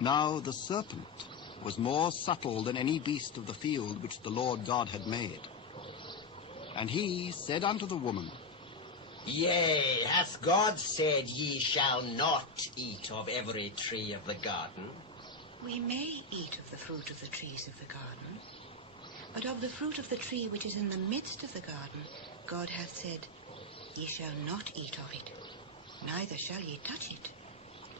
Now the serpent was more subtle than any beast of the field which the Lord God had made. And he said unto the woman, Yea, hath God said, Ye shall not eat of every tree of the garden? We may eat of the fruit of the trees of the garden, but of the fruit of the tree which is in the midst of the garden, God hath said, Ye shall not eat of it, neither shall ye touch it,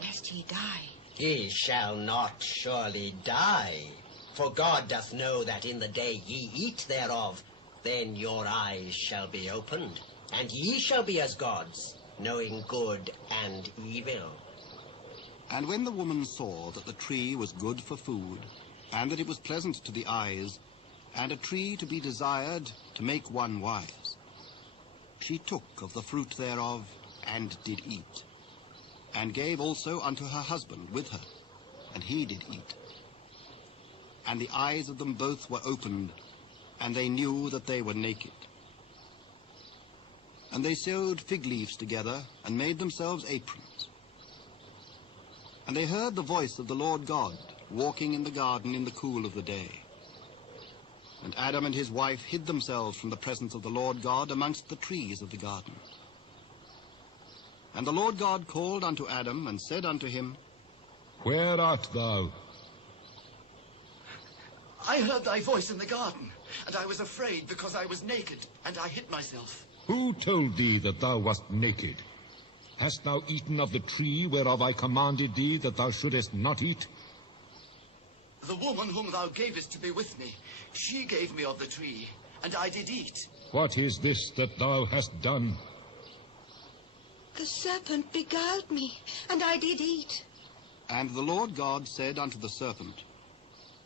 lest ye die. Ye shall not surely die, for God doth know that in the day ye eat thereof, then your eyes shall be opened, and ye shall be as gods, knowing good and evil. And when the woman saw that the tree was good for food, and that it was pleasant to the eyes, and a tree to be desired to make one wise, she took of the fruit thereof, and did eat, and gave also unto her husband with her, and he did eat. And the eyes of them both were opened, and they knew that they were naked. And they sewed fig leaves together, and made themselves aprons. And they heard the voice of the Lord God, walking in the garden in the cool of the day. And Adam and his wife hid themselves from the presence of the Lord God amongst the trees of the garden. And the Lord God called unto Adam, and said unto him, Where art thou? I heard thy voice in the garden, and I was afraid because I was naked, and I hid myself. Who told thee that thou wast naked? Hast thou eaten of the tree whereof I commanded thee that thou shouldest not eat? The woman whom thou gavest to be with me, she gave me of the tree, and I did eat. What is this that thou hast done? The serpent beguiled me, and I did eat. And the Lord God said unto the serpent,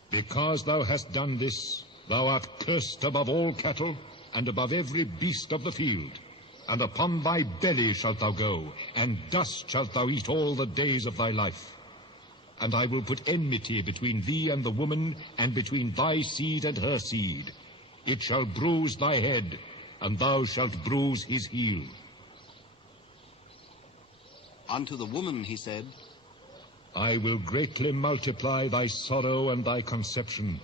Because thou hast done this, thou art cursed above all cattle, and above every beast of the field. And upon thy belly shalt thou go, and dust shalt thou eat all the days of thy life. And I will put enmity between thee and the woman, and between thy seed and her seed. It shall bruise thy head, and thou shalt bruise his heel. Unto the woman he said, I will greatly multiply thy sorrow and thy conception.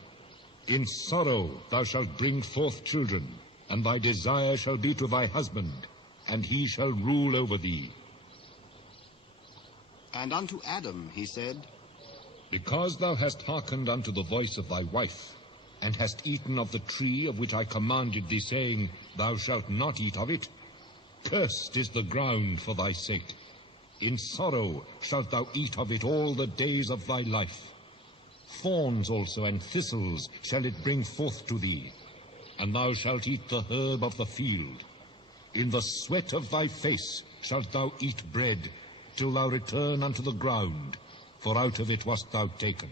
In sorrow thou shalt bring forth children, and thy desire shall be to thy husband, and he shall rule over thee. And unto Adam he said, Because thou hast hearkened unto the voice of thy wife, and hast eaten of the tree of which I commanded thee, saying, Thou shalt not eat of it, cursed is the ground for thy sake. In sorrow shalt thou eat of it all the days of thy life. Thorns also and thistles shall it bring forth to thee, and thou shalt eat the herb of the field. In the sweat of thy face shalt thou eat bread, till thou return unto the ground, for out of it wast thou taken.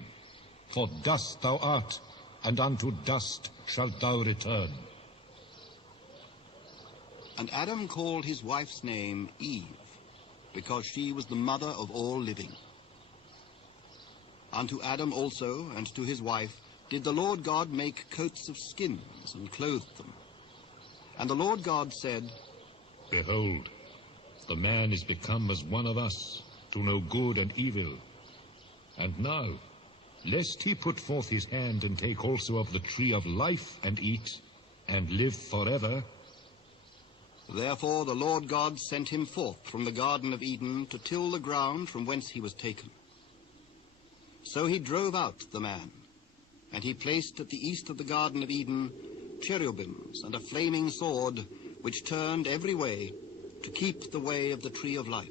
For dust thou art, and unto dust shalt thou return. And Adam called his wife's name Eve, because she was the mother of all living. Unto Adam also and to his wife did the Lord God make coats of skins, and clothed them. And the Lord God said, Behold, the man is become as one of us, to know good and evil. And now, lest he put forth his hand and take also of the tree of life and eat, and live forever. Therefore the Lord God sent him forth from the Garden of Eden to till the ground from whence he was taken. So he drove out the man, and he placed at the east of the Garden of Eden cherubims and a flaming sword, which turned every way to keep the way of the tree of life.